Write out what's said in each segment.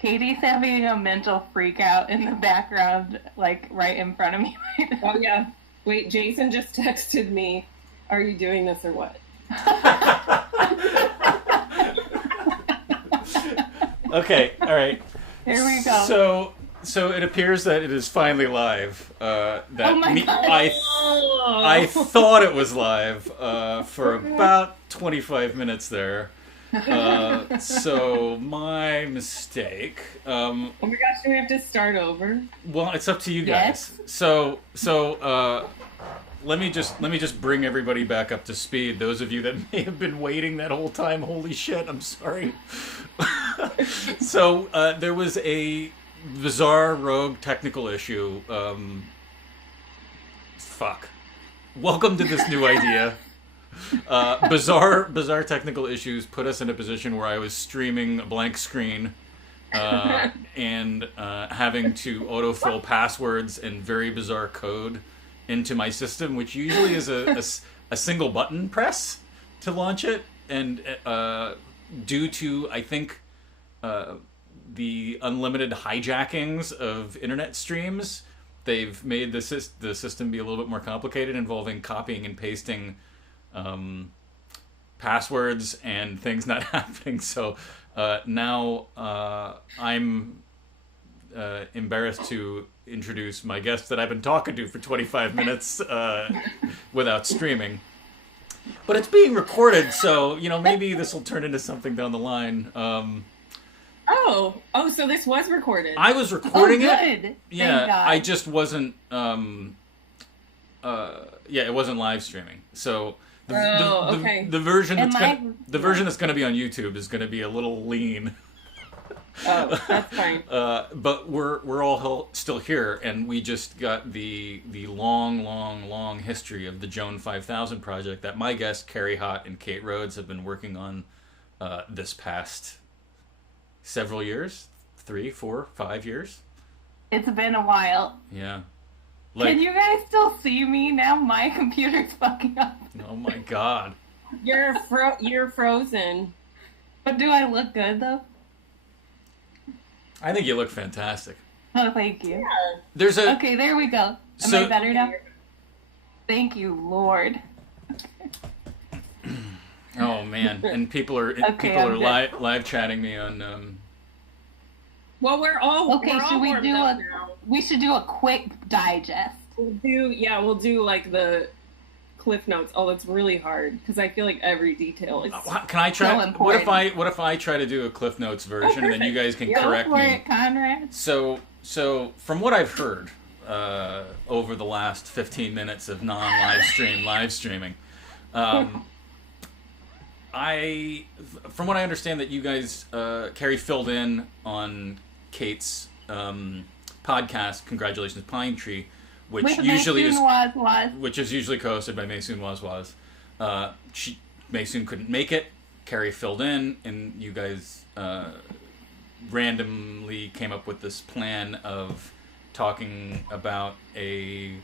Katie's having a mental freak out in the background, like right in front of me right now. Oh, yeah. Wait, Jason just texted me, are you doing this or what? Okay, all right. Here we go. So it appears that it is finally live. Oh my God. I thought it was live for about 25 minutes there. So my mistake. Oh my gosh, do we have to start over? Well, it's up to you Yes. guys. Let me just bring everybody back up to speed. Those of you that may have been waiting that whole time, holy shit, I'm sorry. So there was a bizarre rogue technical issue. Fuck. Welcome to this new idea. Bizarre technical issues put us in a position where I was streaming a blank screen and having to autofill passwords and very bizarre code into my system, which usually is a single button press to launch it. And due to, I think, the unlimited hijackings of internet streams, they've made the system be a little bit more complicated, involving copying and pasting passwords and things not happening. So now I'm embarrassed to introduce my guest that I've been talking to for 25 minutes without streaming. But it's being recorded, so maybe this will turn into something down the line. So this was recorded. I was recording good. it. Yeah, I just wasn't. It wasn't live streaming. So the version that's going to be on YouTube is going to be a little lean. Oh, that's fine. But we're all still here, and we just got the long history of the Joan 5000 project that my guests Carrie, Hott, and Kate Rhoades have been working on this past several years, 3, 4, 5 years. It's been a while. Yeah. Can you guys still see me now? My computer's fucking up. Oh my God. You're frozen. But do I look good though? I think you look fantastic. Oh, thank you. Yeah. Okay, there we go. Am I better now? Thank you, Lord. Oh man, and people are live chatting me on. Well, we're all should we do now. We should do a quick digest. We'll do like the Cliff Notes. Oh, it's really hard because I feel like every detail is. Can I try? So important. What if I try to do a Cliff Notes version and then you guys can correct Go for me? it, Conrad. So from what I've heard over the last 15 minutes of live streaming, from what I understand that you guys, Carrie filled in on Kate's podcast, Congratulations Pine Tree, which With usually Masoon is usually co-hosted by Masoon Waz. Masoon couldn't make it. Carrie filled in, and you guys randomly came up with this plan of talking about a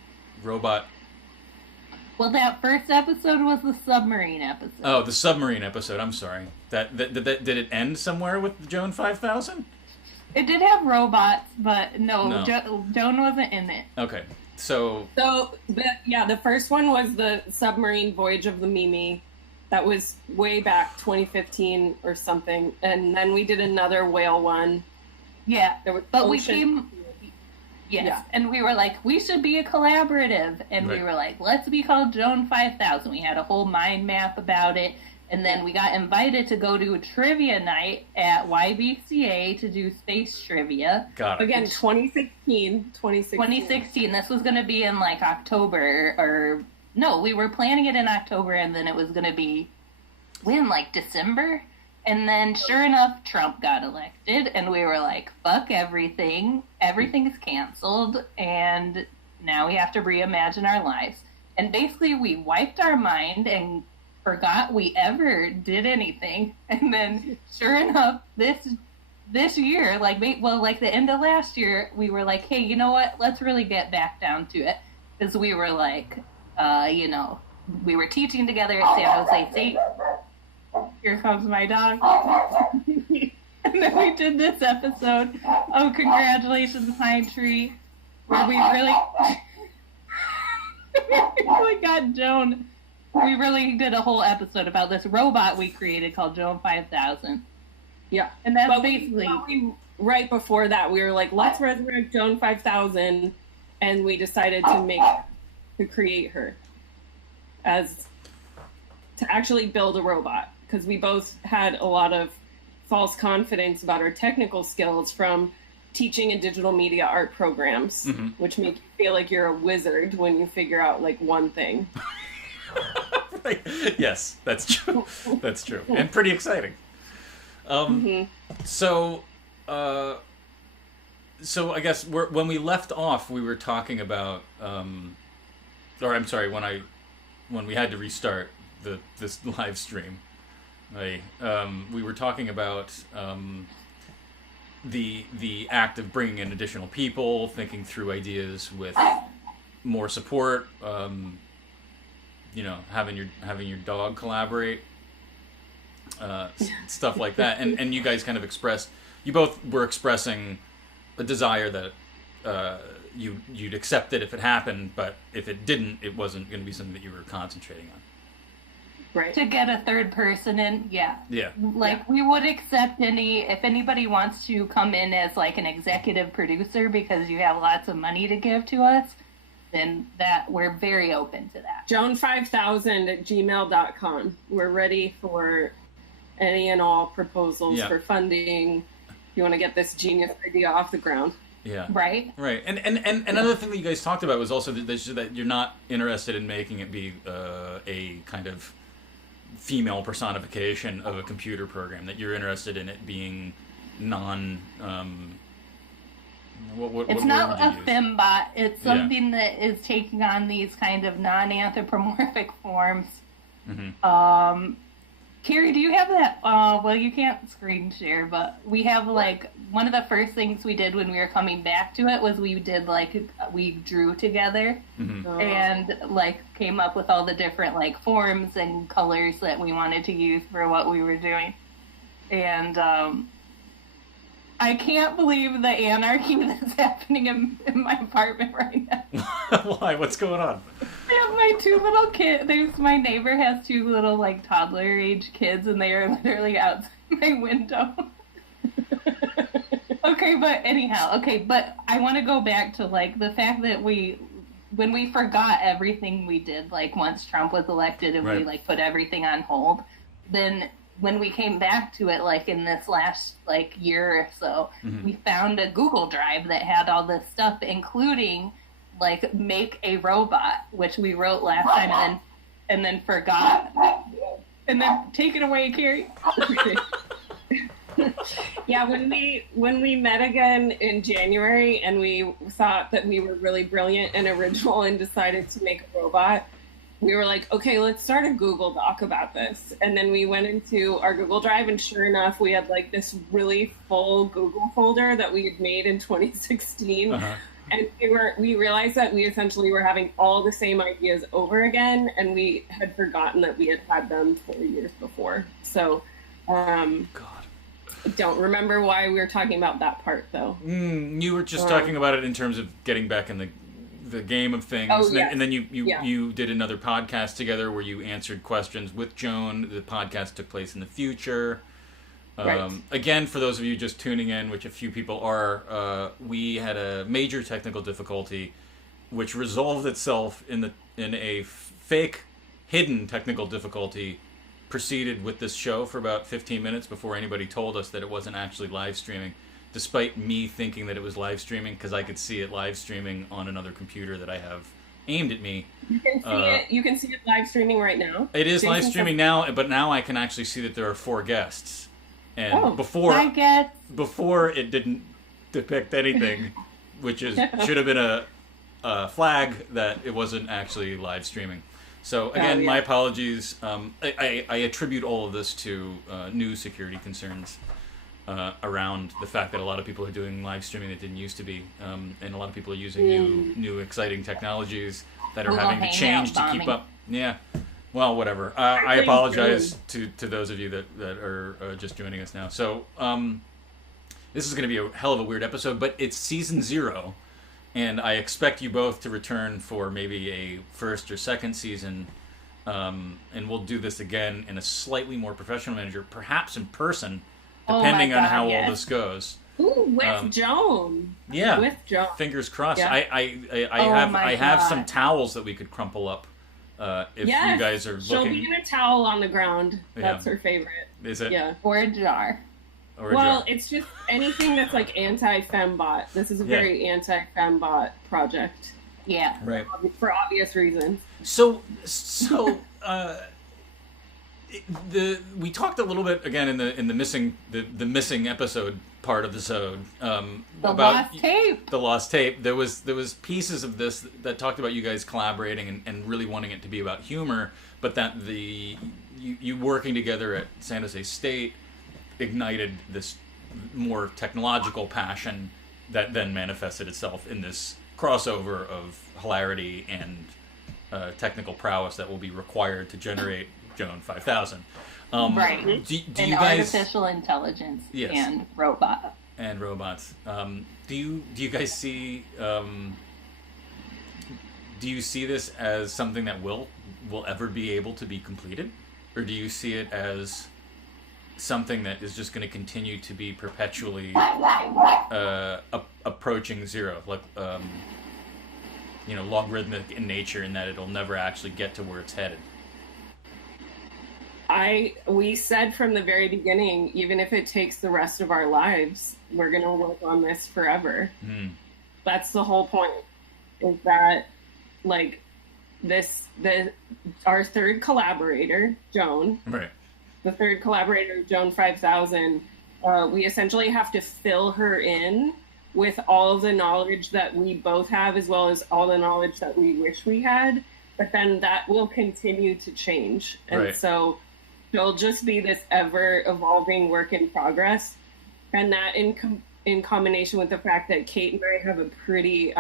robot. Well, that first episode was the submarine episode. Oh, the submarine episode. I'm sorry. Did it end somewhere with the Joan 5000? It did have robots, but no. Joan wasn't in it. Okay, so the first one was the submarine voyage of the Mimi. That was way back 2015 or something, and then we did another whale one. Yeah, there was we came. Yes, yeah. And we were like, we should be a collaborative, and we were like, let's be called Joan 5000. We had a whole mind map about it. And then we got invited to go to a trivia night at YBCA to do space trivia. Got it. Again, 2016. 2016. This was going to be in like October no, we were planning it in October and then it was going to be in like December. And then sure enough, Trump got elected and we were like, fuck everything. Everything's canceled and now we have to reimagine our lives. And basically we wiped our mind and forgot we ever did anything, and then sure enough this year, like the end of last year, we were like, hey, you know what, let's really get back down to it, because we were like we were teaching together at San Jose State. Here comes my dog. And then we did this episode of Congratulations Pine Tree, where we really, we really got Joan. We really did a whole episode about this robot we created called Joan 5000. Yeah. And that's But basically... right before that, we were like, let's resurrect Joan 5000, and we decided to create her to actually build a robot, because we both had a lot of false confidence about our technical skills from teaching in digital media art programs, which make you feel like you're a wizard when you figure out like one thing. Right. Yes, that's true. That's true, and pretty exciting. So I guess when we left off, we were talking about, or I'm sorry, when we had to restart this live stream, we were talking about the act of bringing in additional people, thinking through ideas with more support, having your dog collaborate, stuff like that, and you guys kind of you both were expressing a desire that you'd accept it if it happened, but if it didn't, it wasn't going to be something that you were concentrating on. Right. To get a third person in, yeah. Yeah. We would accept if anybody wants to come in as like an executive producer because you have lots of money to give to us, then we're very open to that. Joan5000@gmail.com. We're ready for any and all proposals for funding. You want to get this genius idea off the ground. Yeah. Right. Right. And another thing that you guys talked about was also that you're not interested in making it be a kind of female personification of a computer program, that you're interested in it being it's not a fembot. It's something that is taking on these kind of non-anthropomorphic forms. Carrie, do you have that? Well, you can't screen share, but we have like one of the first things we did when we were coming back to it was we drew together and like came up with all the different like forms and colors that we wanted to use for what we were doing. And I can't believe the anarchy that's happening in my apartment right now. Why? What's going on? I have my two little kids. My neighbor has two little, like, toddler-age kids, and they are literally outside my window. Okay, but I want to go back to, like, the fact that when we forgot everything we did, like, once Trump was elected and we, like, put everything on hold, then when we came back to it, like, in this last, like, year or so, we found a Google Drive that had all this stuff, including... like make a robot, which we wrote last time and then forgot. And then take it away, Carrie. Yeah, when we met again in January and we thought that we were really brilliant and original and decided to make a robot, we were like, okay, let's start a Google Doc about this. And then we went into our Google Drive, and sure enough, we had like this really full Google folder that we had made in 2016. And we realized that we essentially were having all the same ideas over again, and we had forgotten that we had them 4 years before. So, don't remember why we were talking about that part, though. You were just talking about it in terms of getting back in the game of things. And then you did another podcast together where you answered questions with Joan. The podcast took place in the future. Again, for those of you just tuning in, which a few people are, we had a major technical difficulty, which resolved itself in a fake, hidden technical difficulty. Proceeded with this show for about 15 minutes before anybody told us that it wasn't actually live streaming, despite me thinking that it was live streaming because I could see it live streaming on another computer that I have aimed at me. You can see it. You can see it live streaming right now. It is live streaming now, but now I can actually see that there are 4 guests. And before it didn't depict anything, which should have been a flag that it wasn't actually live streaming. So again, my apologies. I attribute all of this to new security concerns around the fact that a lot of people are doing live streaming that didn't used to be, and a lot of people are using new exciting technologies that are having to change to keep up. Yeah. Well, whatever. I apologize to those of you that are just joining us now. So, this is going to be a hell of a weird episode, but it's season 0, and I expect you both to return for maybe a first or second season, and we'll do this again in a slightly more professional manner, perhaps in person, depending on how all this goes. Ooh, with Joan. Yeah, with Joan. Fingers crossed. Yeah. I have some towels that we could crumple up if you guys are looking. She'll be in a towel on the ground. That's her favorite. Is it? Yeah. Or a jar. It's just anything that's like anti-fembot. This is a very anti-fembot project. Yeah. Right. For obvious reasons. So we talked a little bit again in the missing episode part of the episode about the lost tape. There was pieces of this that talked about you guys collaborating and really wanting it to be about humor, but that you working together at San Jose State ignited this more technological passion that then manifested itself in this crossover of hilarity and technical prowess that will be required to generate Joan 5000. Right. Do you and guys, artificial intelligence and robots. And robots. Do you guys see do you see this as something that will ever be able to be completed, or do you see it as something that is just going to continue to be perpetually approaching zero, like logarithmic in nature, in that it'll never actually get to where it's headed? We said from the very beginning, even if it takes the rest of our lives, we're going to work on this forever. That's the whole point, is that like our third collaborator, Joan, right? The third collaborator, Joan 5000, we essentially have to fill her in with all the knowledge that we both have, as well as all the knowledge that we wish we had. But then that will continue to change. And so it'll just be this ever-evolving work in progress. And that in combination with the fact that Kate and I have a pretty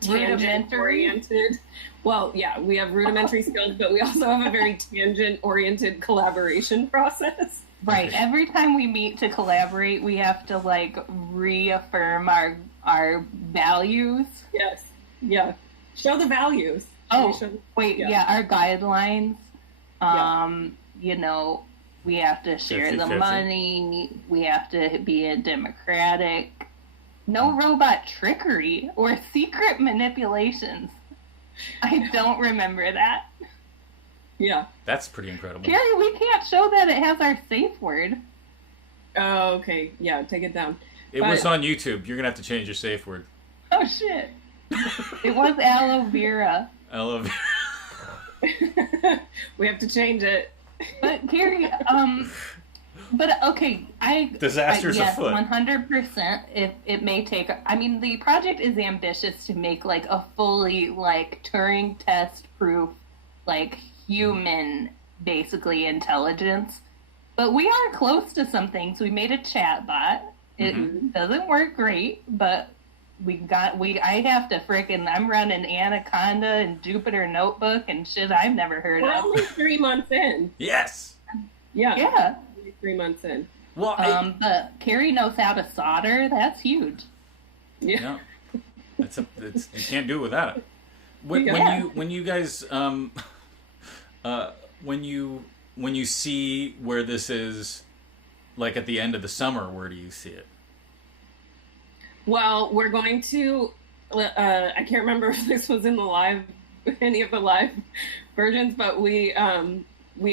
tangent-oriented... Well, yeah, we have rudimentary skills, but we also have a very tangent-oriented collaboration process. Right. Every time we meet to collaborate, we have to, like, reaffirm our values. Yes. Yeah. Show the values. Our guidelines. We have to share 50-50. the money. We have to be democratic. No robot trickery or secret manipulations. I don't remember that. Yeah. That's pretty incredible. Carrie, we can't show that. It has our safe word. Oh, okay. Yeah, take it down. It was on YouTube. You're going to have to change your safe word. Oh, shit. It was aloe vera. Aloe vera. We have to change it. But, Carrie, but, okay, Disasters afoot. 100%. It may take... I mean, the project is ambitious to make, like, a fully, like, Turing test-proof, like, human, basically, intelligence. But we are close to some things. We made a chatbot. It doesn't work great, but I have to I'm running Anaconda and Jupyter Notebook and shit I've never heard of. We're only 3 months in. Yes. Yeah. 3 months in. Well, but Carrie knows how to solder. That's huge. Yeah. No, you can't do it without it. When you guys when you see where this is, like at the end of the summer, where do you see it? Well, we're going to. I can't remember if this was in any of the live versions, but we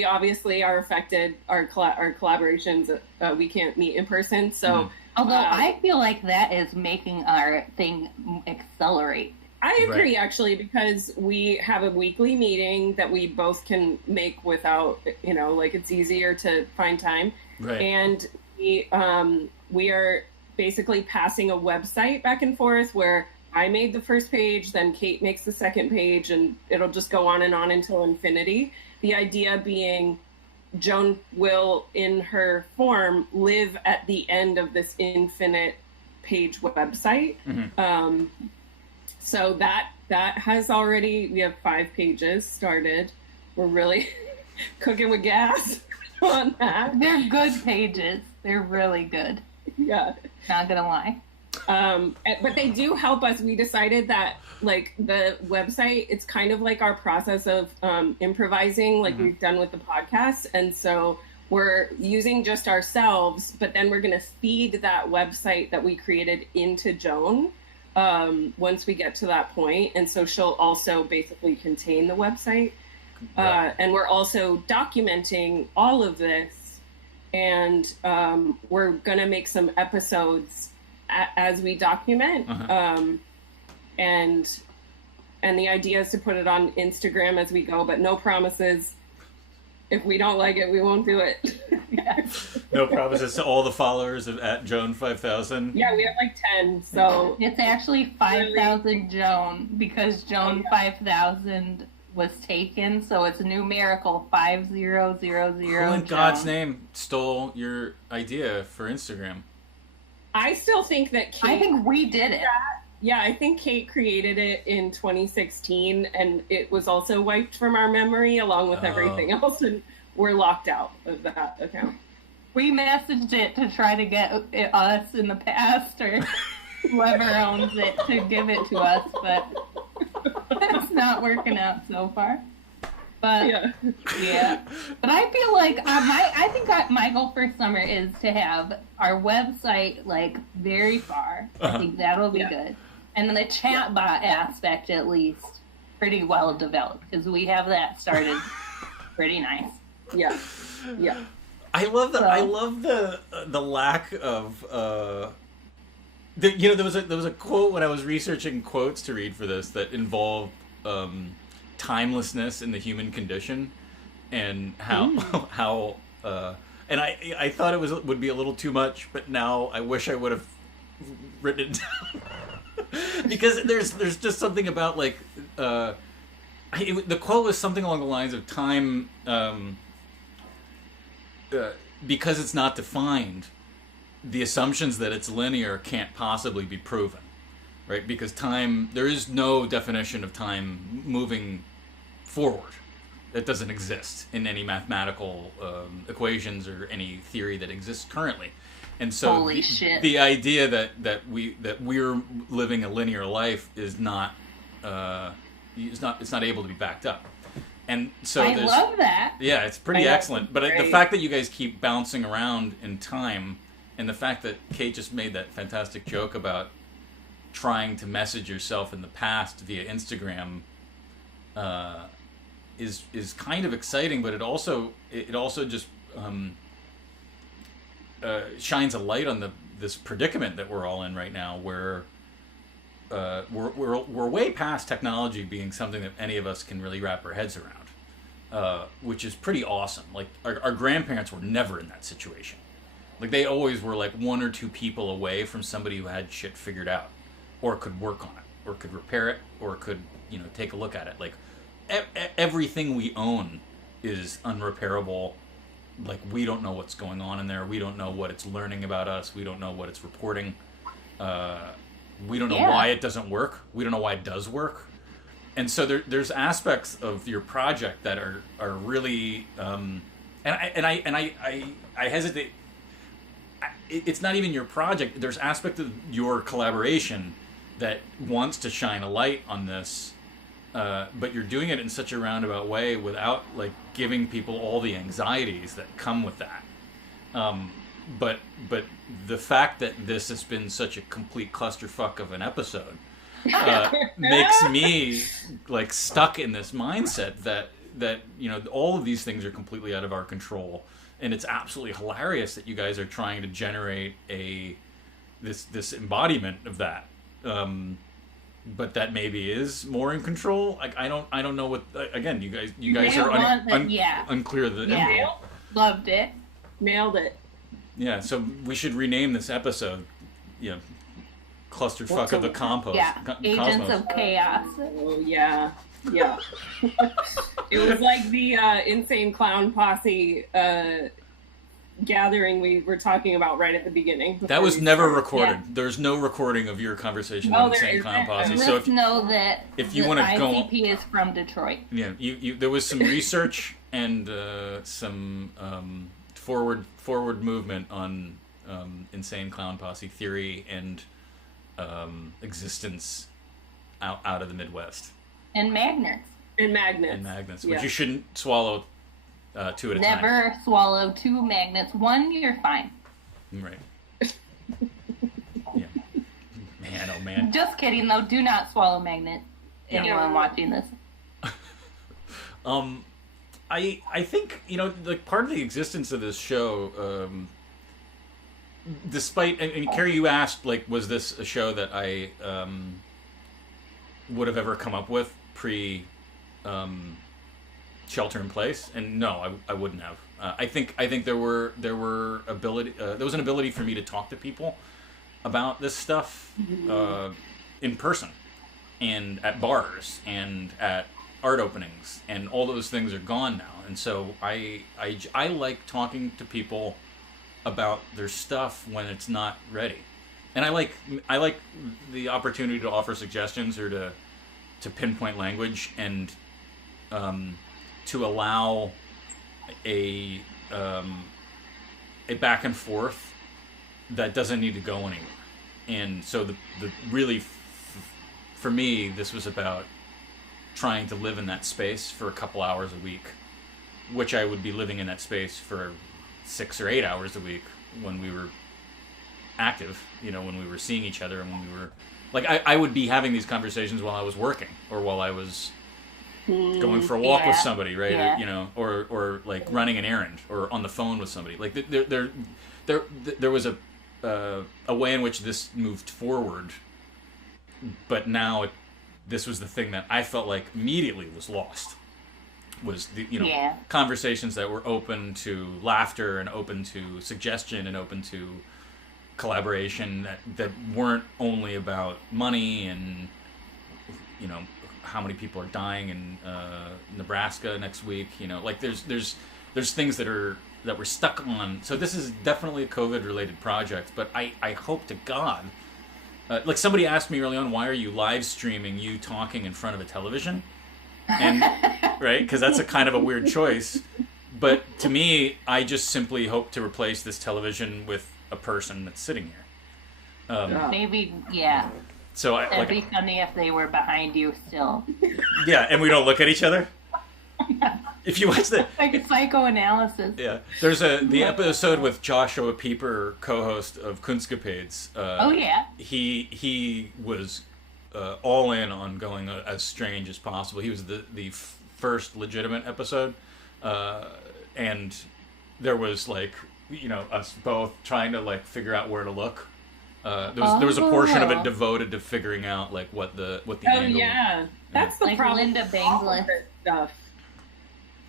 obviously are affected. Our collaborations, we can't meet in person, so. Although I feel like that is making our thing accelerate. I agree, actually, because we have a weekly meeting that we both can make without, it's easier to find time. Right. And we are basically passing a website back and forth where I made the first page, then Kate makes the second page, and it'll just go on and on until infinity. The idea being Joan will, in her form, live at the end of this infinite page website. So that has already, we have 5 pages started. We're really cooking with gas on that. They're good pages. They're really good. Yeah. Not gonna lie. But they do help us. We decided that like the website, it's kind of like our process of improvising, like we've done with the podcast. And so we're using just ourselves, but then we're going to feed that website that we created into Joan once we get to that point. And so she'll also basically contain the website. And we're also documenting all of this. And we're going to make some episodes as we document. And the idea is to put it on Instagram as we go, but no promises. If we don't like it, we won't do it. No promises to all the followers at Joan 5000. Yeah, we have like 10, so it's actually 5,000 Joan, because Joan 5000 was taken, so it's numerical 5000. Who in God's name stole your idea for Instagram? I still think that Kate... I think we did it. Yeah, I think Kate created it in 2016, and it was also wiped from our memory along with everything else, and we're locked out of that account. We messaged it to try to get us in the past, or whoever owns it, to give it to us, but it's not working out so far. But yeah. But I feel like I think my goal for summer is to have our website like very far. I think that'll be good. And then the chatbot aspect, at least, pretty well developed, because we have that started pretty nice. Yeah. I love the lack of there was a quote when I was researching quotes to read for this that involved timelessness in the human condition, and how and I thought it would be a little too much, but now I wish I would have written it down. Because there's just something about like the quote was something along the lines of time because it's not defined, the assumptions that it's linear can't possibly be proven, right? Because time, there is no definition of time moving forward. That doesn't exist in any mathematical equations or any theory that exists currently. And so the idea that we're living a linear life is not it's not able to be backed up. And so I love that. Yeah, it's pretty excellent. But the fact that you guys keep bouncing around in time, and the fact that Kate just made that fantastic joke about trying to message yourself in the past via Instagram is kind of exciting, but it also just shines a light on this predicament that we're all in right now, where we're way past technology being something that any of us can really wrap our heads around, which is pretty awesome. Like our grandparents were never in that situation. Like they always were like one or two people away from somebody who had shit figured out, or could work on it, or could repair it, or could take a look at it. Like everything we own is unrepairable. Like we don't know what's going on in there. We don't know what it's learning about us. We don't know what it's reporting. We don't know why it doesn't work. We don't know why it does work. And so there's aspects of your project that are really and I hesitate. It's not even your project. There's aspect of your collaboration that wants to shine a light on this, but you're doing it in such a roundabout way without like giving people all the anxieties that come with that. But the fact that this has been such a complete clusterfuck of an episode makes me like stuck in this mindset that all of these things are completely out of our control, and it's absolutely hilarious that you guys are trying to generate this embodiment of that. But that maybe is more in control. Like I don't know what. Again, you guys are unclear. Loved it. Nailed it. Yeah, so we should rename this episode, Clusterfuck of the Compost. Yeah, Agents of Chaos. Oh, yeah. It was like the Insane Clown Posse gathering we were talking about right at the beginning. That was never recorded. Yeah. There's no recording of your conversation with Insane Clown Posse. So if know that if you want to go, ICP is from Detroit. Yeah, you there was some research and some forward movement on insane clown posse theory and existence out of the Midwest. And magnets. And magnets. And magnets, Yeah. which you shouldn't swallow two at a time. Never swallow 2 magnets. 1, you're fine. Right. Yeah. Man, oh man. Just kidding, though. Do not swallow magnets. Yeah. Anyone watching this. I think, like part of the existence of this show, despite, and Carrie, you asked, like, was this a show that I would have ever come up with pre Shelter in Place? And no, I wouldn't have. I think there was an ability for me to talk to people about this stuff in person and at bars and at art openings, and all those things are gone now. And so I like talking to people about their stuff when it's not ready. And I like the opportunity to offer suggestions or to pinpoint language and to allow a back and forth that doesn't need to go anywhere. And so the really for me, this was about trying to live in that space for a couple hours a week, which I would be living in that space for 6 or 8 hours a week when we were active, when we were seeing each other, and when we were like, I would be having these conversations while I was working or while I was going for a walk with somebody, right? Yeah. Or like running an errand or on the phone with somebody. Like there was a way in which this moved forward, but now this was the thing that I felt like immediately was lost. Was the conversations that were open to laughter and open to suggestion and open to collaboration that weren't only about money and how many people are dying in Nebraska next week. Like there's things that we're stuck on. So this is definitely a COVID related project, but I hope to God. Like somebody asked me early on, why are you live streaming you talking in front of a television? And right, because that's a kind of a weird choice. But to me, I just simply hope to replace this television with a person that's sitting here. Maybe, yeah. So it'd be funny if they were behind you still. Yeah, and we don't look at each other. If you watch the like a psychoanalysis. Yeah, there's the episode with Joshua Pieper, co-host of Kunstcapades. Oh yeah. He was all in on going as strange as possible. He was the first legitimate episode, and there was like us both trying to like figure out where to look. There was a portion of it devoted to figuring out like what the angle. Yeah, that's the like problem. Linda Banglet Stuff.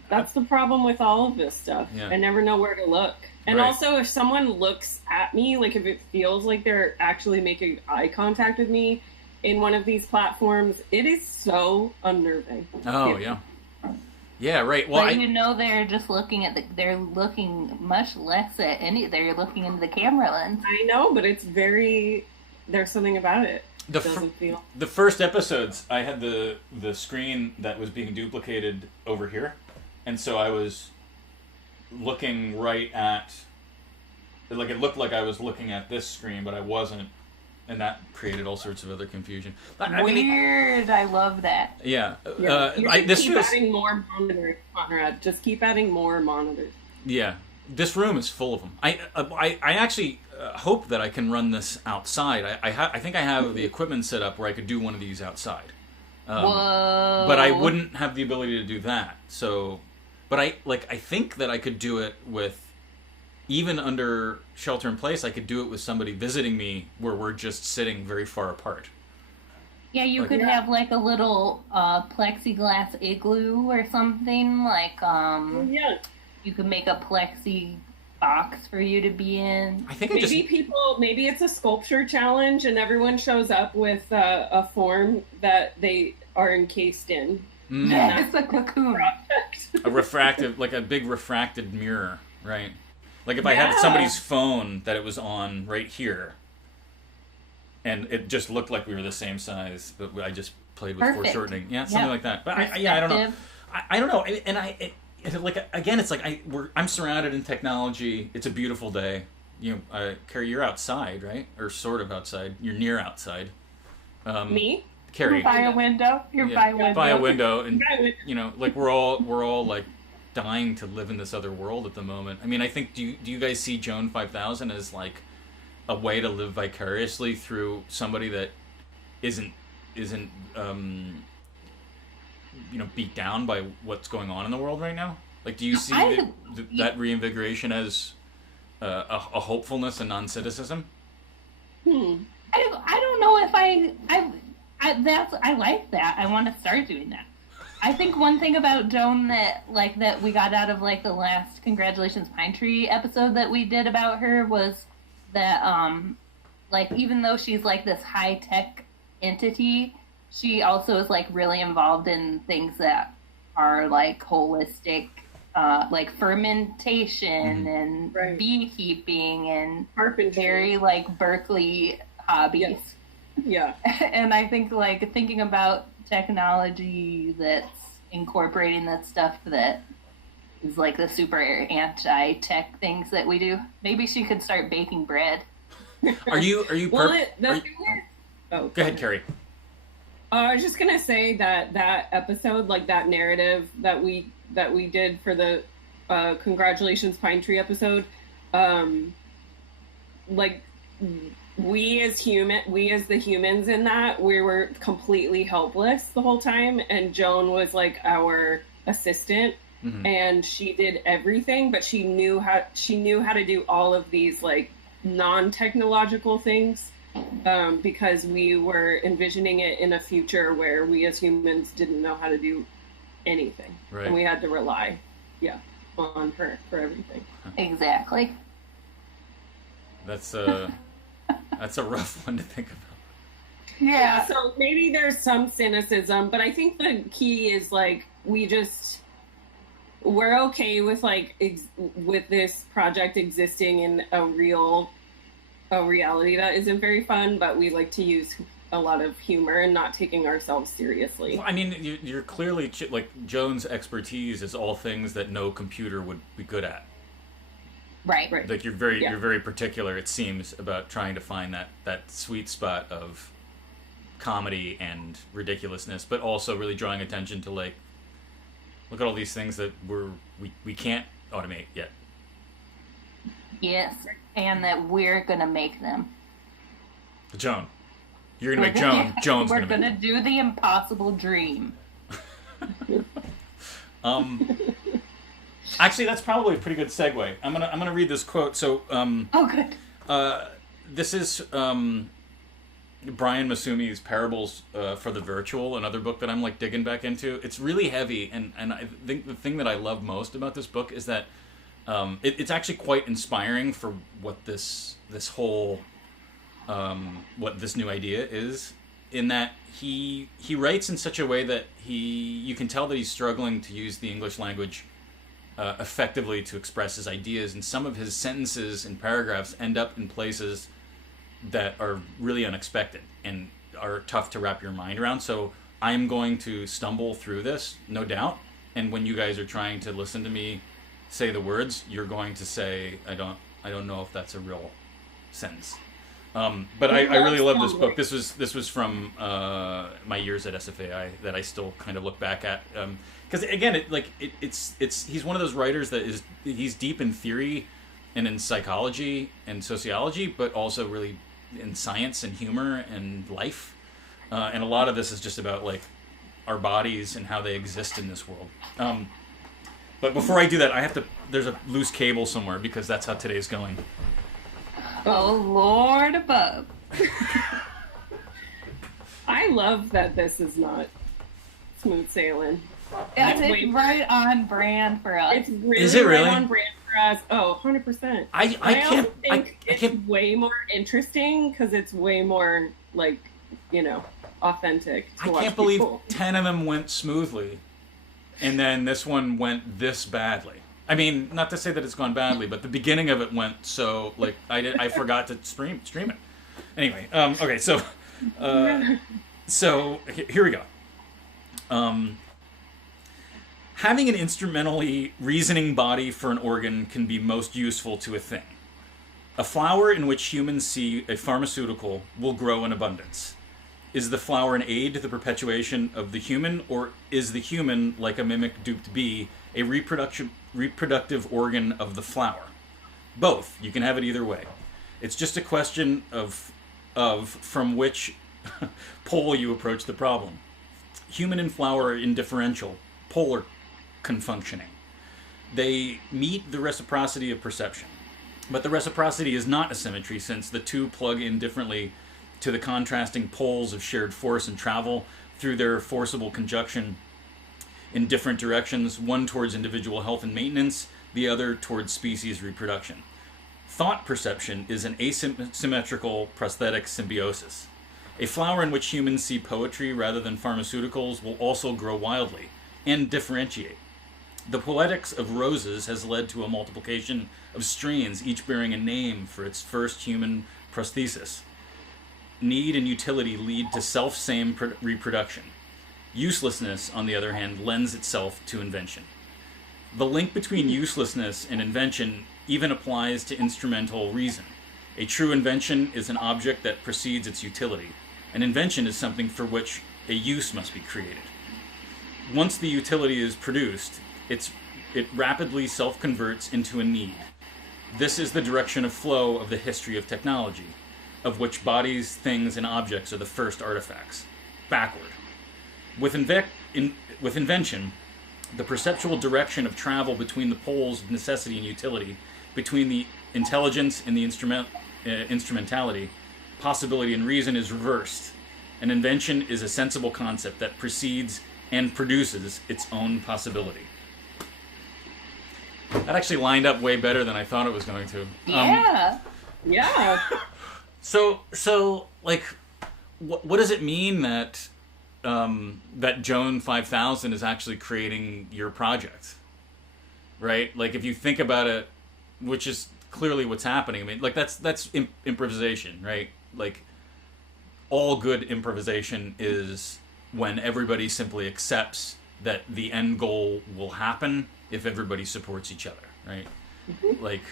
That's the problem with all of this stuff. Yeah. I never know where to look. And Right. also, if someone looks at me, like if it feels like they're actually making eye contact with me in one of these platforms, it is so unnerving. Oh yeah. Yeah, right. Well, but they're just looking at they're looking much less at they're looking into the camera lens. I know, but it's there's something about it. The first episodes, I had the screen that was being duplicated over here, and so I was looking right at, like it looked like I was looking at this screen, but I wasn't, and that created all sorts of other confusion. Weird. I love that. Yeah. Keep adding more monitors, Conrad. Just keep adding more monitors. Yeah. This room is full of them. I actually hope that I can run this outside. I think I have the equipment set up where I could do one of these outside. Whoa. But I wouldn't have the ability to do that. So, but I think that I could do it with, even under Shelter in Place, I could do it with somebody visiting me where we're just sitting very far apart. Yeah, you could have like a little plexiglass igloo or something. Like, you could make a plexi box for you to be in. I think maybe it's a sculpture challenge and everyone shows up with a form that they are encased in. Yeah, it's a cocoon. A refractive, like a big refracted mirror, right? Like if I had somebody's phone that it was on right here, and it just looked like we were the same size, but I just played with foreshortening. Yeah, something like that. But I don't know. I don't know. And like again, it's like I'm surrounded in technology. It's a beautiful day. Carrie, you're outside, right? Or sort of outside. You're near outside. Me? Carrie. You're by a window. You're by a window. By a window, and like we're all like dying to live in this other world at the moment. I mean, I think do you guys see Joan 5000 as like a way to live vicariously through somebody that isn't beat down by what's going on in the world right now? Like, do you see that reinvigoration as a hopefulness and non-cynicism? I don't know if I like that. I want to start doing that. I think one thing about Joan that we got out of like the last Congratulations Pine Tree episode that we did about her was that like even though she's like this high tech entity, she also is like really involved in things that are like holistic, like fermentation and beekeeping and very like Berkeley hobbies. Yeah. And I think like thinking about technology that's incorporating that stuff that is like the super anti-tech things that we do. Maybe she could start baking bread. Are you? Go ahead, Carrie. I was just gonna say that episode, like that narrative that we did for the Congratulations Pine Tree episode, like we as the humans in that, we were completely helpless the whole time, and Joan was like our assistant, and she did everything, but she knew how to do all of these like non-technological things, because we were envisioning it in a future where we as humans didn't know how to do anything, and we had to rely on her for everything. Exactly. That's a rough one to think about. Yeah, so maybe there's some cynicism, but I think the key is like we're okay with like with this project existing in a reality that isn't very fun, but we like to use a lot of humor and not taking ourselves seriously. Well, I mean, you're clearly like Joan's expertise is all things that no computer would be good at. Right. Like you're very particular, it seems, about trying to find that sweet spot of comedy and ridiculousness, but also really drawing attention to like, look at all these things that we can't automate yet. Yes, and that we're gonna make them. Joan, you're gonna make Joan. Joan's we're gonna do the impossible dream. Actually, that's probably a pretty good segue. I'm gonna read this quote. So, good. This is Brian Massumi's Parables for the Virtual, another book that I'm like digging back into. It's really heavy, and I think the thing that I love most about this book is that it's actually quite inspiring for what this whole what this new idea is. In that he writes in such a way that you can tell that he's struggling to use the English language effectively to express his ideas, and some of his sentences and paragraphs end up in places that are really unexpected and are tough to wrap your mind around. So I'm going to stumble through this, no doubt, and when you guys are trying to listen to me say the words, you're going to say, I don't know if that's a real sentence. But I really love this book. This was from my years at SFAI that I still kind of look back at. Because again, he's one of those writers that he's deep in theory and in psychology and sociology, but also really in science and humor and life. And a lot of this is just about like our bodies and how they exist in this world. But before I do that, there's a loose cable somewhere because that's how today's going. Oh, Lord above. I love that this is not smooth sailing. It's right on brand for us. It's really, is it really? Right on brand for us. Oh, 100%. I think it's way more interesting because it's way more, like, authentic. I can't believe 10 of them went smoothly, and then this one went this badly. I mean, not to say that it's gone badly, but the beginning of it went so, like, I forgot to stream it. Anyway, okay, so here we go. Having an instrumentally reasoning body for an organ can be most useful to a thing. A flower in which humans see a pharmaceutical will grow in abundance. Is the flower an aid to the perpetuation of the human, or is the human, like a mimic duped bee, a reproductive organ of the flower? Both. You can have it either way. It's just a question of from which pole you approach the problem. Human and flower are indifferential, polar confunctioning. They meet the reciprocity of perception. But the reciprocity is not a symmetry, since the two plug in differently to the contrasting poles of shared force and travel through their forcible conjunction in different directions, one towards individual health and maintenance, the other towards species reproduction. Thought perception is an asymmetrical prosthetic symbiosis. A flower in which humans see poetry rather than pharmaceuticals will also grow wildly and differentiate. The poetics of roses has led to a multiplication of strains, each bearing a name for its first human prosthesis. Need and utility lead to self-same reproduction. Uselessness, on the other hand, lends itself to invention. The link between uselessness and invention even applies to instrumental reason. A true invention is an object that precedes its utility. An invention is something for which a use must be created. Once the utility is produced, it rapidly self-converts into a need. This is the direction of flow of the history of technology, of which bodies, things, and objects are the first artifacts. Backward. With invention, the perceptual direction of travel between the poles of necessity and utility, between the intelligence and the instrumentality, possibility and reason is reversed. An invention is a sensible concept that precedes and produces its own possibility. That actually lined up way better than I thought it was going to. Yeah. Yeah. So like, what does it mean that that Joan 5000 is actually creating your project, right? Like, if you think about it, which is clearly what's happening. I mean, like, that's improvisation, right? Like, all good improvisation is when everybody simply accepts that the end goal will happen if everybody supports each other, right? Mm-hmm. Like,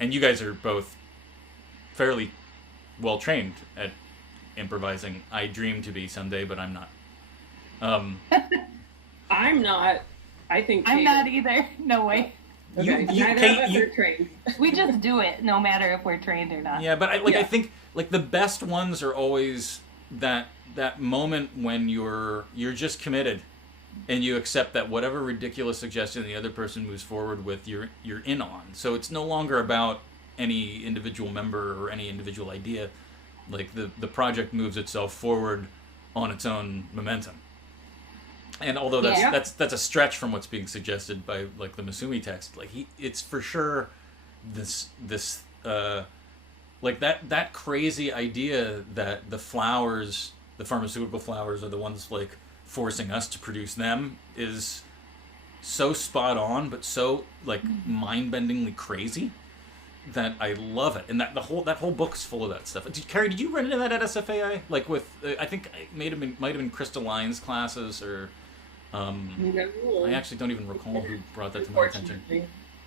and you guys are both fairly well trained at improvising. I dream to be someday, but I'm not. I'm not. I think I'm not either. No way. Okay. Neither of us are trained. We just do it, no matter if we're trained or not. Yeah, but I think like the best ones are always that moment when you're just committed, and you accept that whatever ridiculous suggestion the other person moves forward with, you're in on. So it's no longer about any individual member or any individual idea. Like, the project moves itself forward on its own momentum. And although that's a stretch from what's being suggested by, like, the Massumi text, like, it's for sure this like that crazy idea that the flowers, the pharmaceutical flowers, are the ones, like, forcing us to produce them is so spot on, but so, like, mind-bendingly crazy that I love it. And that whole book's full of that stuff. Carrie, did you run into that at SFAI? Like, with I think it might have been Crystallines classes, or No. I actually don't even recall who brought that to my attention.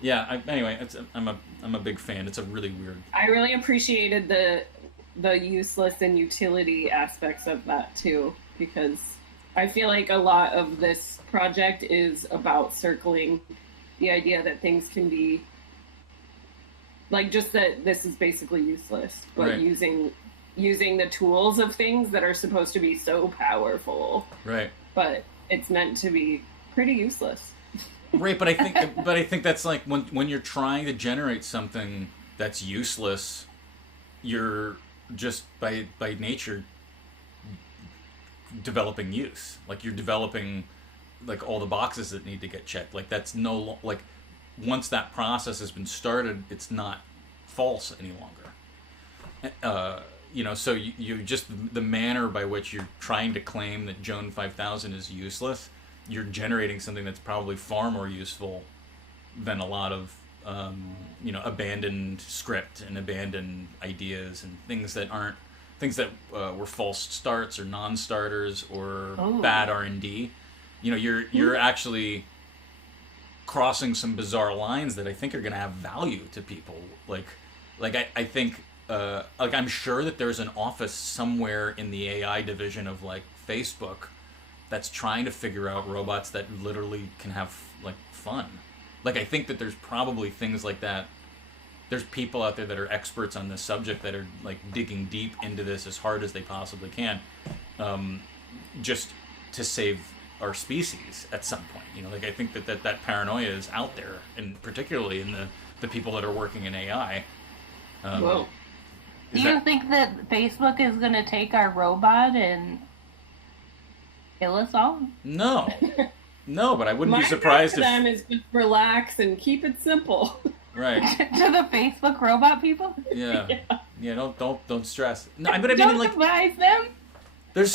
Yeah. Anyway, I'm a big fan. It's a really weird. I really appreciated the useless and utility aspects of that too, because I feel like a lot of this project is about circling the idea that things can be, like, just that this is basically useless, but right. using the tools of things that are supposed to be so powerful. Right. But it's meant to be pretty useless. Right, but I think that's like when you're trying to generate something that's useless, you're just by nature developing use. Like, you're developing, like, all the boxes that need to get checked. Like, that's like, once that process has been started, it's not false any longer. So you just, the manner by which you're trying to claim that Joan 5000 is useless, you're generating something that's probably far more useful than a lot of abandoned script and abandoned ideas and things that were false starts or non-starters or bad R&D. You're actually crossing some bizarre lines that I think are going to have value to people. Like, Like I think like I'm sure that there's an office somewhere in the AI division of like Facebook that's trying to figure out robots that literally can have like fun. Like I think that there's probably things like that. There's people out there that are experts on this subject that are like digging deep into this as hard as they possibly can, just to save our species at some point. You know, like I think that paranoia is out there, and particularly in the people that are working in AI. Whoa. Do you think that Facebook is going to take our robot and kill us all? No. No, but I wouldn't My be surprised advice if... to them is just relax and keep it simple. Right. To the Facebook robot people? Yeah. Yeah, don't stress. No, but I mean, Don't like, advise them. there's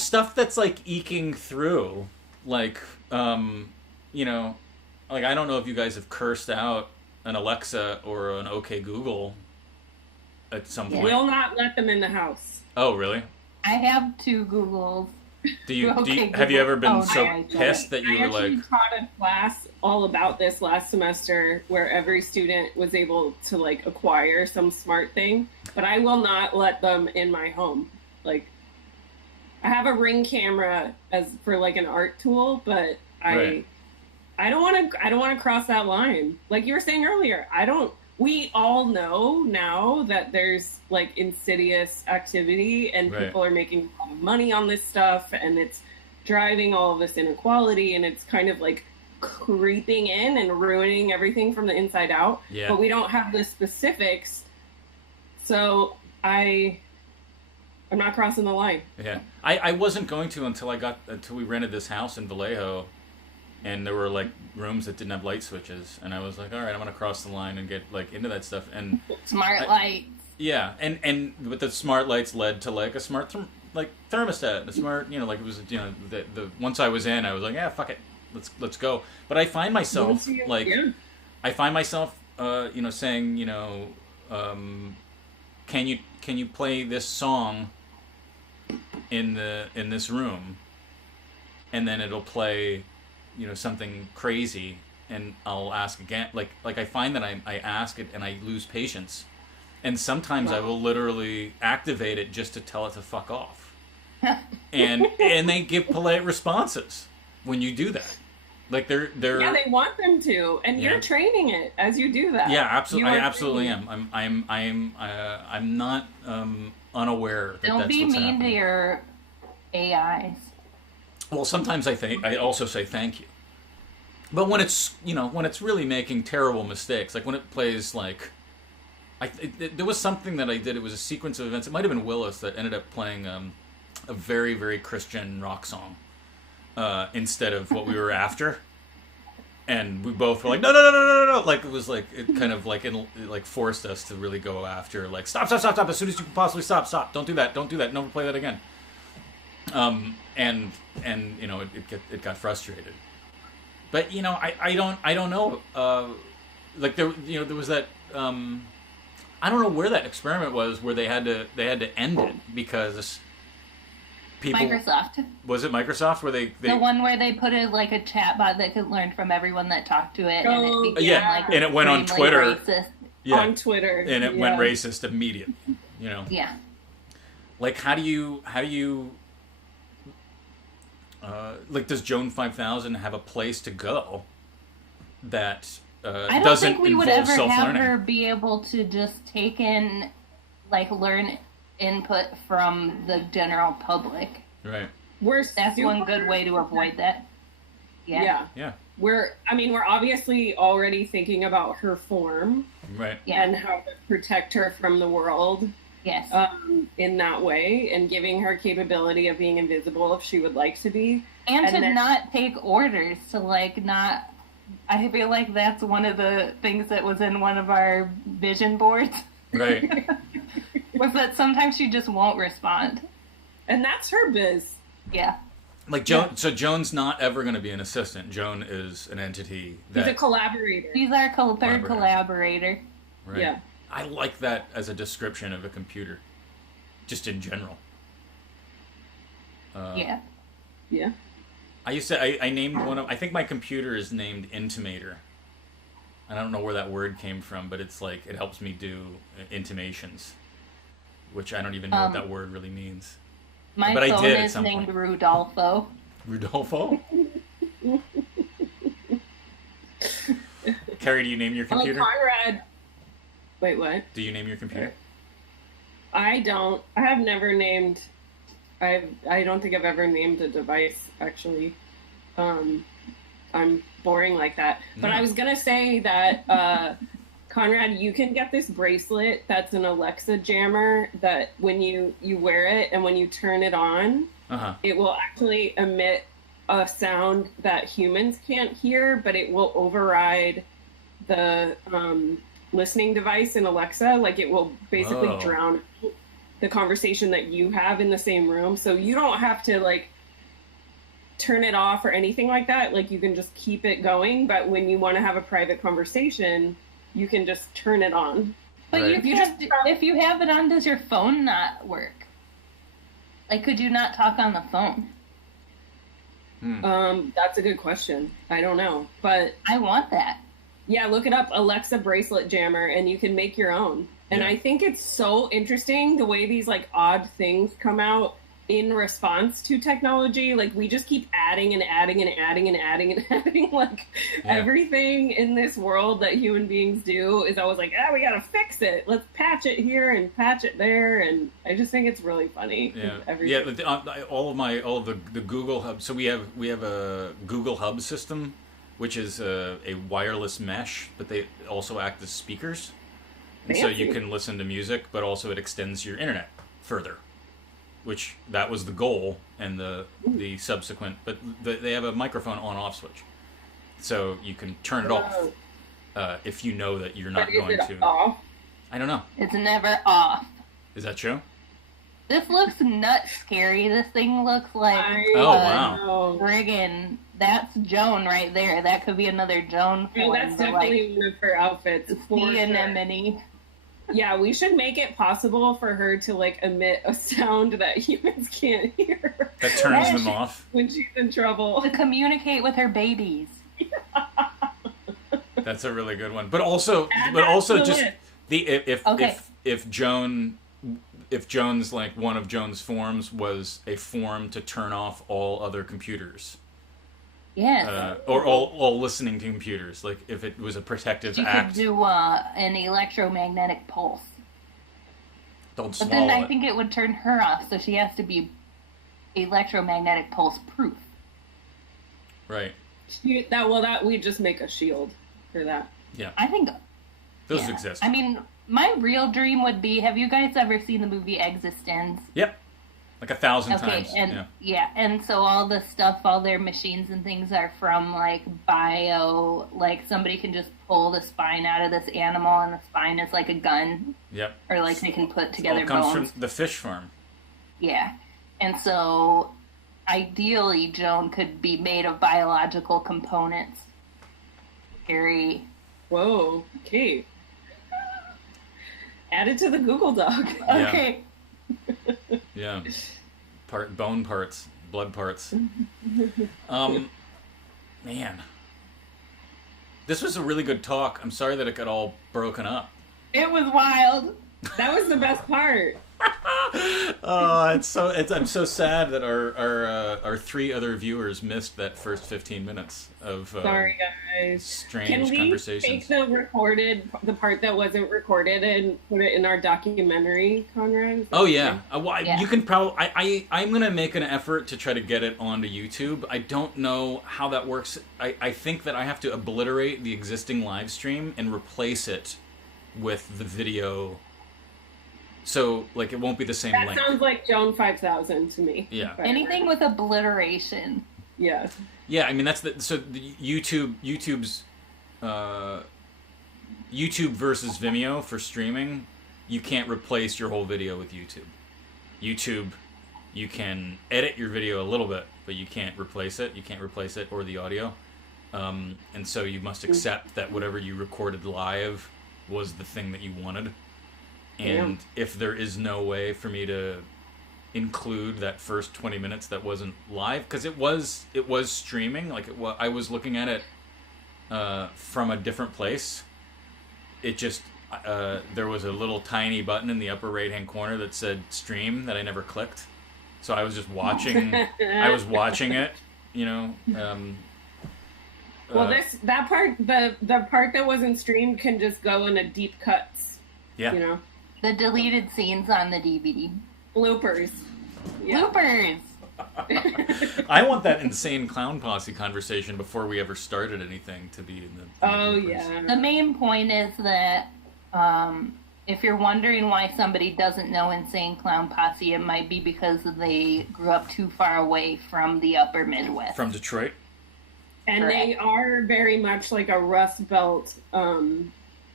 stuff that's like eking through, like, you know, like I don't know if you guys have cursed out an Alexa or an OK Google at some point. We'll not let them in the house. Oh, really? I have 2 Googles. Have you ever been no, pissed that you I were like... actually taught a class all about this last semester where every student was able to like acquire some smart thing, but I will not let them in my home. Like, I have a Ring camera as for like an art tool, but Right. I don't want to cross that line. Like you were saying earlier, we all know now that there's like insidious activity and Right. people are making a lot of money on this stuff, and it's driving all of this inequality, and it's kind of like creeping in and ruining everything from the inside out. Yeah. But we don't have the specifics. So I'm not crossing the line. Yeah, I wasn't going to until we rented this house in Vallejo, and there were like rooms that didn't have light switches, and I was like, all right, I'm gonna cross the line and get like into that stuff, and Smart lights. yeah, and but the smart lights led to like a smart thermostat, a smart, you know, like it was, you know, the once I was in, I was like, yeah, fuck it, let's go. But I find myself like, you know, saying, you know, can you play this song in this room, and then it'll play, you know, something crazy, and I'll ask again. Like I find that I ask it and I lose patience, and sometimes I will literally activate it just to tell it to fuck off, and they give polite responses when you do that. Like they're Yeah, they want them to, and Yeah. you're training it as you do that. Yeah, absolutely. I You are absolutely training am. I'm not unaware that Don't that's be what's mean happening. to your AIs. Well, sometimes I also say thank you. But when it's, you know, when it's really making terrible mistakes, like when it plays like, there was something that I did. It was a sequence of events. It might have been Willis that ended up playing a very, very Christian rock song instead of what we were after. And we both were like, no. Like it was like, it kind of like, it like forced us to really go after, like, stop. As soon as you can possibly stop. Don't do that. Never play that again. And you know, it got frustrated. But you know, I don't know. Like there was that. I don't know where that experiment was where they had to end it because people. Microsoft. Was it Microsoft where they The one where they put like a chat bot that could learn from everyone that talked to it, and Oh, it became yeah. like And it went on extremely Twitter. racist. on Twitter, and it went racist immediately. You know. Yeah. Like how do you like does Joan 5000 have a place to go that I don't doesn't think we would involve ever have self-learning? her be able to just take in, like, learn input from the general public. Right. That's one good way to avoid that. Yeah. Yeah. We're obviously already thinking about her form Right. Yeah. and how to protect her from the world Yes. in that way, and giving her capability of being invisible if she would like to be. And to then- not take orders, to like not. I feel like that's one of the things that was in one of our vision boards. Right. Was that sometimes she just won't respond. And that's her biz. Yeah. Like Joan. So Joan's not ever going to be an assistant. Joan is an entity He's a that. collaborator. She's our third collaborator. Right. Yeah. I like that as a description of a computer, just in general. Yeah. Yeah. I used to. I named one of. I think my computer is named Intimator. I don't know where that word came from, but it's like it helps me do intimations, which I don't even know what that word really means. My But I phone did at is some named point. Rudolfo. Rudolfo? Carrie, do you name your Oh, computer? Conrad. Wait, what? Do you name your computer? I don't. I have never named. I don't think I've ever named a device actually. I'm boring like that. But No. I was gonna say that Conrad, you can get this bracelet that's an Alexa jammer that when you wear it and when you turn it on, Uh-huh. it will actually emit a sound that humans can't hear, but it will override the listening device in Alexa. Like it will basically Whoa. drown the conversation that you have in the same room. So you don't have to like turn it off or anything like that. Like you can just keep it going. But when you want to have a private conversation, you can just turn it on. But Right. if you have it on, does your phone not work? Like, could you not talk on the phone? That's a good question. I don't know. But I want that. yeah, look it up, Alexa bracelet jammer, and you can make your own. And Yeah. I think it's so interesting the way these like odd things come out in response to technology. Like we just keep adding and adding and adding and adding and adding. Like Yeah. everything in this world that human beings do is always like, we gotta fix it. Let's patch it here and patch it there. And I just think it's really funny. Yeah, Everything. all of the Google Hub. So we have a Google Hub system, which is a wireless mesh, but they also act as speakers, and so you Fancy. can listen to music, but also it extends your internet further, which that was the goal and the subsequent. But they have a microphone on-off switch, so you can turn it off if you know that you're not But is going it to. off? I don't know. It's never off. Is that true? This looks nuts, scary. This thing looks like Oh, wow. know. friggin'. That's Joan right there. That could be another Joan Yeah, form. that's but, definitely one of her outfits. like, For sea sure. anemone. Yeah, we should make it possible for her to like emit a sound that humans can't hear That turns Yeah, them off. when she's in trouble. To communicate with her babies. That's a really good one. But also Add that to the just list. the Okay. if Joan's like one of Joan's forms was a form to turn off all other computers, Yes. or all listening to computers, like if it was a protective She could act. do an electromagnetic pulse. Don't But swallow then I it. think it would turn her off, so she has to be electromagnetic pulse proof. Right. That we just make a shield for that. Yeah. I think Those yeah. exist. I mean, my real dream would be, have you guys ever seen the movie Existence? Yep. Like 1,000 Okay, times. and Yeah. and so all the stuff, all their machines and things are from like bio, like somebody can just pull the spine out of this animal and the spine is like a gun, Yep. or like they can put All together comes bones. from the fish farm. Yeah. And so ideally Joan could be made of biological components. Carrie. Whoa, okay. Add it to the Google Doc. Yeah. Okay. Yeah. Bone parts, blood parts. Man. This was a really good talk. I'm sorry that it got all broken up. It was wild. That was the best part. I'm so sad that our three other viewers missed that first 15 minutes of Sorry, guys. strange Can we conversations. take the part that wasn't recorded and put it in our documentary, Conrad? Is that Oh yeah. okay? You can probably. I'm gonna make an effort to try to get it onto YouTube. I don't know how that works. I think that I have to obliterate the existing live stream and replace it with the video. So like it won't be the same That length. sounds like Joan 5000 to me. Yeah. But- Anything with obliteration. Yeah. Yeah, I mean that's the YouTube's YouTube versus Vimeo for streaming. You can't replace your whole video with YouTube. YouTube, you can edit your video a little bit, but you can't replace it. You can't replace it or the audio, and so you must accept that whatever you recorded live was the thing that you wanted. And if there is no way for me to include that first 20 minutes that wasn't live, because it was streaming, like I was looking at it from a different place. It just there was a little tiny button in the upper right hand corner that said stream that I never clicked. So I was just watching. I was watching it, you know. Well, that part, the part that wasn't streamed can just go in a deep cuts. Yeah. You know, The deleted scenes on the DVD. bloopers. Yeah. Bloopers! I want that insane clown posse conversation before we ever started anything to be in the. Oh bloopers. yeah. The main point is that if you're wondering why somebody doesn't know Insane Clown Posse, it might be because they grew up too far away from the upper Midwest. From Detroit. And they are very much like a Rust Belt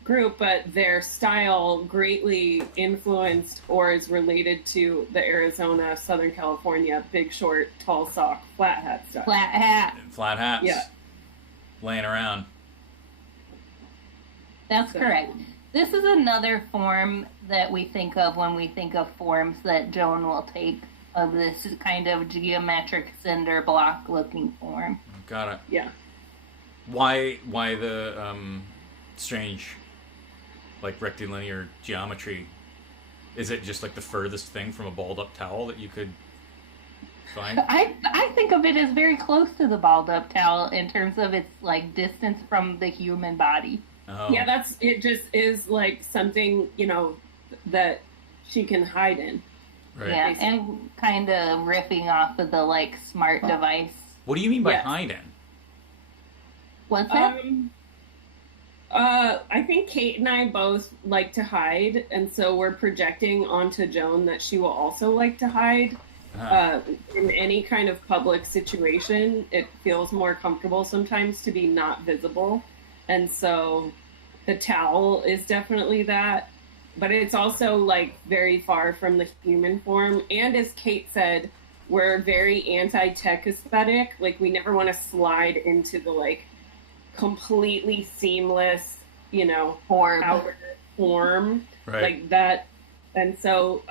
group, but their style greatly influenced or is related to the Arizona, Southern California, big short, tall sock, flat hat style. Flat hat. Flat hats. Yeah. Laying around. That's So- correct. This is another form that we think of when we think of forms that Joan will take of this kind of geometric cinder block looking form. Got it. Yeah. Why the strange, like, rectilinear geometry? Is it just like the furthest thing from a balled up towel that you could find? I think of it as very close to the balled up towel in terms of its like distance from the human body. Oh. Yeah, it just is like something, you know, that she can hide in. Right. Yeah, Basically. and kind of riffing off of the like smart device. What do you mean by Yes. hiding? What's that? I think Kate and I both like to hide, and so we're projecting onto Joan that she will also like to hide. Uh-huh. In any kind of public situation, it feels more comfortable sometimes to be not visible. And so the towel is definitely that. But it's also like very far from the human form. And as Kate said, we're very anti-tech aesthetic. Like we never want to slide into the like completely seamless, you know, Orb. outer form. Right. Like that. And so,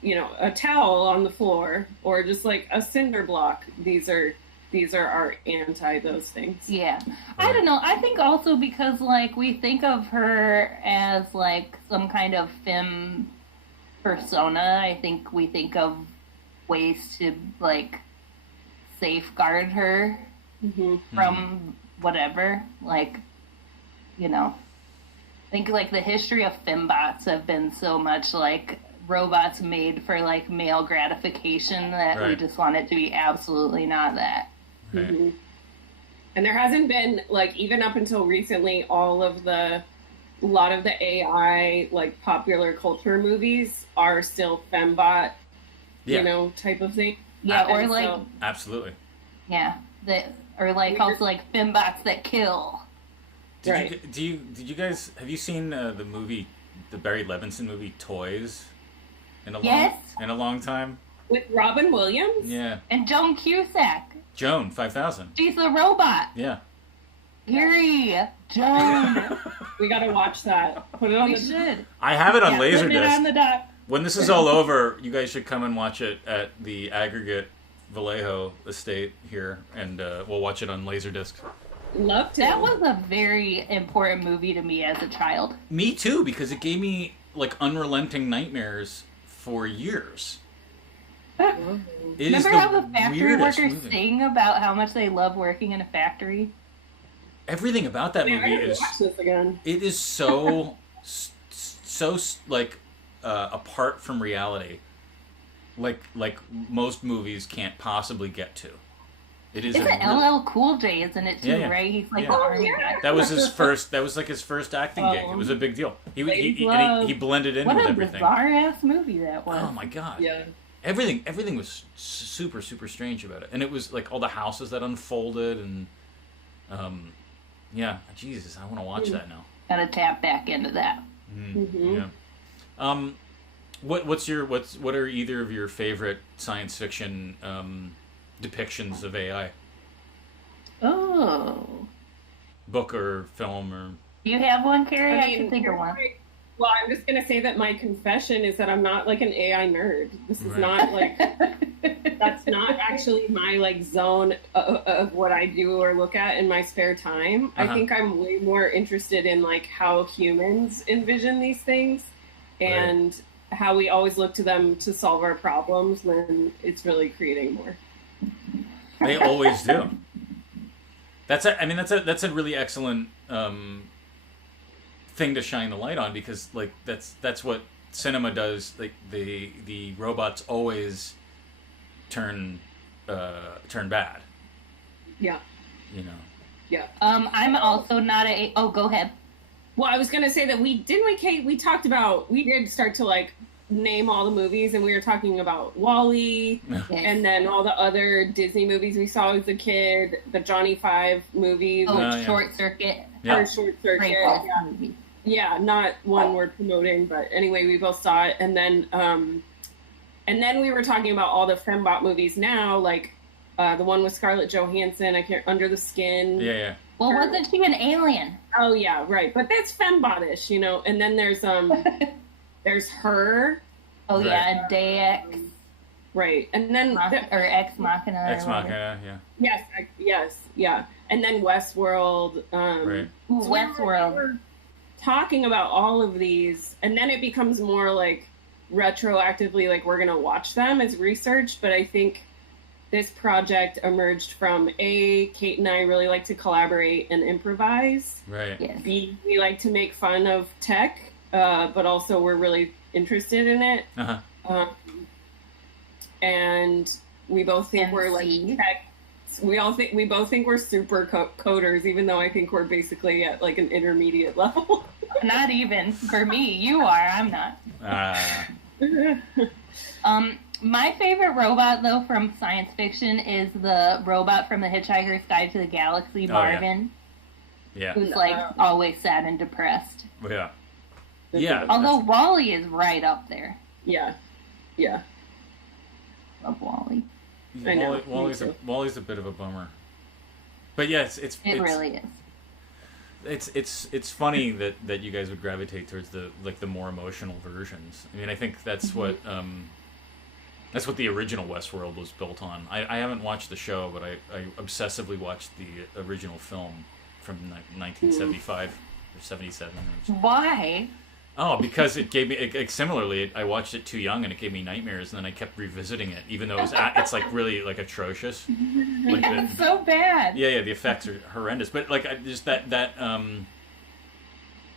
you know, a towel on the floor or just like a cinder block. These are our anti those things. Yeah. I don't know. I think also because, like, we think of her as, like, some kind of femme persona. I think we think of ways to, like, safeguard her Mm-hmm. from whatever. Like, you know. I think, like, the history of fembots have been so much, like, robots made for, like, male gratification that we Right. just want it to be absolutely not that. Right. Mm-hmm. And there hasn't been, like, even up until recently, a lot of the AI, like, popular culture movies are still fembot, Yeah. you know, type of thing. Yeah, or, And like, so- Absolutely. yeah, or, like, also, like, fembots that kill. Did you guys have you seen the movie, the Barry Levinson movie Toys? Yes. In a long time. with Robin Williams? Yeah. And Joan Cusack. Joan 5000. She's a robot. Yeah. Carrie. Joan. We gotta watch that. Put it on We the should. I have it on Yeah, put it on Laserdisc. the dock. When this is all over, you guys should come and watch it at the Aggregate Vallejo estate here, and we'll watch it on Laserdisc. Love to. That was a very important movie to me as a child. Me too, because it gave me like unrelenting nightmares for years. It is Remember the how the factory weirdest workers movie. sing about how much they love working in a factory? Everything about that Man, I movie gotta is watch this again. it is so so like apart from reality, like most movies can't possibly get to. It is. Isn't LL Cool J, isn't it too, Yeah, yeah. right? He's like Yeah. the Oh, army yeah. guy. That was his first. That was like his first acting gig. It was a big deal. He Ladies and Love. he blended in What with a everything. bizarre ass movie that was. Oh my god. Yeah. Everything was super strange about it, and it was like all the houses that unfolded, and yeah, Jesus, I want to watch that now. Gotta tap back into that. Mm-hmm. Yeah. What are either of your favorite science fiction depictions of AI, Oh. book or film or? Do you have one, Carrie? I can think of one. Well, I'm just gonna say that my confession is that I'm not like an AI nerd. This is Right. not like that's not actually my like zone of what I do or look at in my spare time. I think I'm way more interested in like how humans envision these things and how we always look to them to solve our problems when it's really creating more. They always do. That's a really excellent thing to shine the light on, because like that's what cinema does. Like the robots always turn bad. Yeah. You know. Yeah. I'm also not oh, go ahead. Well, I was gonna say that Kate, we talked about, we did start to like name all the movies, and we were talking about WALL-E, and then all the other Disney movies we saw as a kid, the Johnny Five movies. Short Circuit. Or Short Circuit. Movie. Yeah, not one we're promoting, but anyway, we both saw it, and then we were talking about all the fembot movies now, like the one with Scarlett Johansson, Under the Skin. Yeah. Well, wasn't she an alien? Oh yeah, right. But that's fembotish, you know. And then there's there's Her. Oh yeah, Day X. Right, and then or Ex Machina. Ex Machina, yeah. Yes, yeah. And then Westworld. Right. Ooh, Westworld. We're talking about all of these, and then it becomes more like retroactively, like we're gonna watch them as research. But I think this project emerged from Kate and I really like to collaborate and improvise. Right. Yes. B, we like to make fun of tech, but also we're really interested in it. And we both think we're like tech. We both think we're super coders, even though I think we're basically at like an intermediate level. Not even for me. You are. I'm not. My favorite robot, though, from science fiction is the robot from The Hitchhiker's Guide to the Galaxy, Marvin. Yeah. Who's, like, always sad and depressed. Yeah. Yeah. Although WALL-E is right up there. Yeah. Yeah. Love WALL-E. I know. WALL-E's a bit of a bummer. But yes, it really is. It's funny that you guys would gravitate towards the more emotional versions. I mean, I think that's what the original Westworld was built on. I haven't watched the show, but I obsessively watched the original film from 1975 or 77. Why? Oh, because it gave me similarly. I watched it too young, and it gave me nightmares, and then I kept revisiting it, even though it's like really like atrocious. Like it's so bad. Yeah, the effects are horrendous. But like just that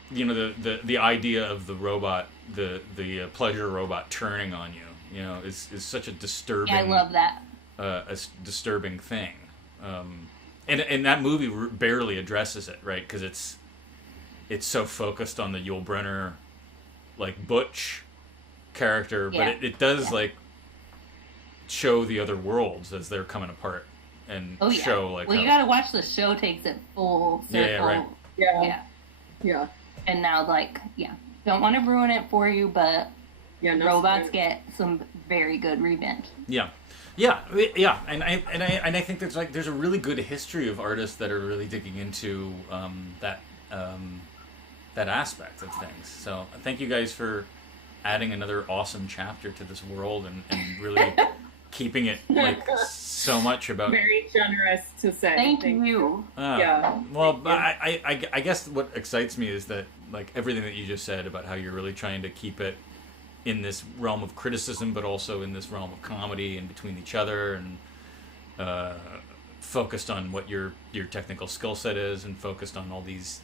you know, the idea of the robot, the pleasure robot turning on you, you know, is such a disturbing. Yeah, I love that. A disturbing thing, and that movie barely addresses it, right? Because it's so focused on the Yul Brynner, like Butch character, but it does like show the other worlds as they're coming apart and show like. Well, you gotta watch the show. Takes it full circle. Yeah, right. Yeah. And now, don't want to ruin it for you, but robots get some very good revenge. Yeah, and I think there's a really good history of artists that are really digging into that aspect of things. So thank you guys for adding another awesome chapter to this world and really keeping it like so much about. Very generous to say. Thank you. Well, I guess what excites me is that like everything that you just said about how you're really trying to keep it in this realm of criticism, but also in this realm of comedy and between each other, and focused on what your technical skill set is, and focused on all these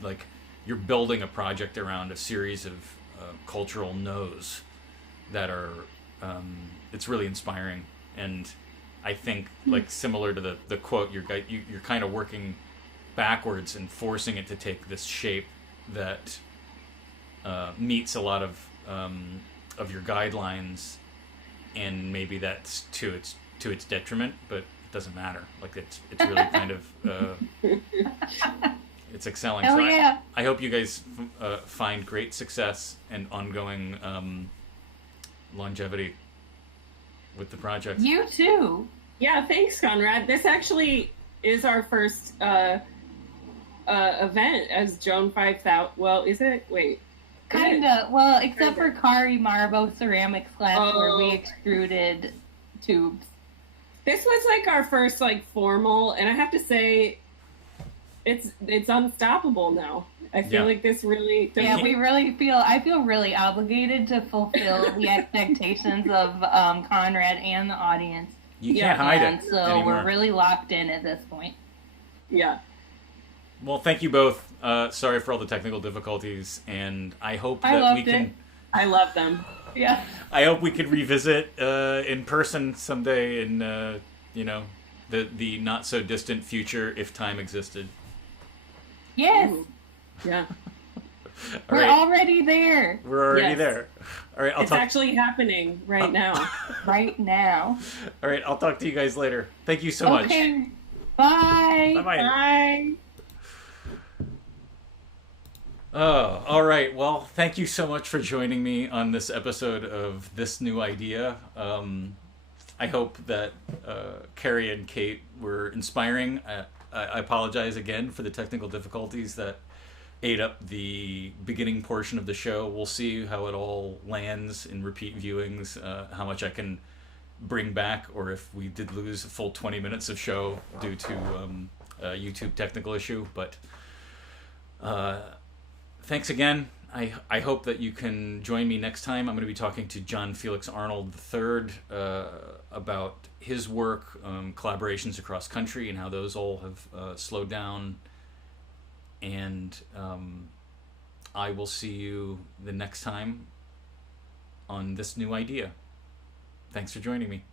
like you're building a project around a series of cultural no's that are it's really inspiring. And I think like similar to the quote, you're kind of working backwards and forcing it to take this shape that meets a lot of your guidelines, and maybe that's to its detriment, but it doesn't matter. Like it's really kind of it's excelling. Hell yeah. I hope you guys find great success and ongoing longevity with the project. You too. Yeah, thanks, Conrad. This actually is our first event as Joan 5000. Well, is it? Wait. Kinda. Well, except for Carrie Marbo ceramics class where we extruded tubes. This was like our first like formal, and I have to say, it's unstoppable now. I feel Yeah. like this really. Yeah, I feel really obligated to fulfill the expectations of Conrad and the audience. You Yeah, can't hide And it so anymore. we're really locked in at this point. Yeah. Well, thank you both. Sorry for all the technical difficulties, and I hope I that we loved can. it. I love them. Yeah. I hope we could revisit in person someday in the not so distant future if time existed. Yes. Ooh. Yeah. All We're right, already there we're already Yes. there. All right, I'll It's talk. actually happening right now. right now. All right, I'll talk to you guys later. Thank you so much. Okay. Bye. Bye bye. Bye. Oh, all right. Well, thank you so much for joining me on this episode of This New Idea. I hope that Carrie and Kate were inspiring. I apologize again for the technical difficulties that ate up the beginning portion of the show. We'll see how it all lands in repeat viewings, how much I can bring back, or if we did lose a full 20 minutes of show due to a YouTube technical issue. But thanks again. I hope that you can join me next time. I'm going to be talking to John Felix Arnold III about his work, collaborations across country, and how those all have slowed down. And I will see you the next time on This New Idea. Thanks for joining me.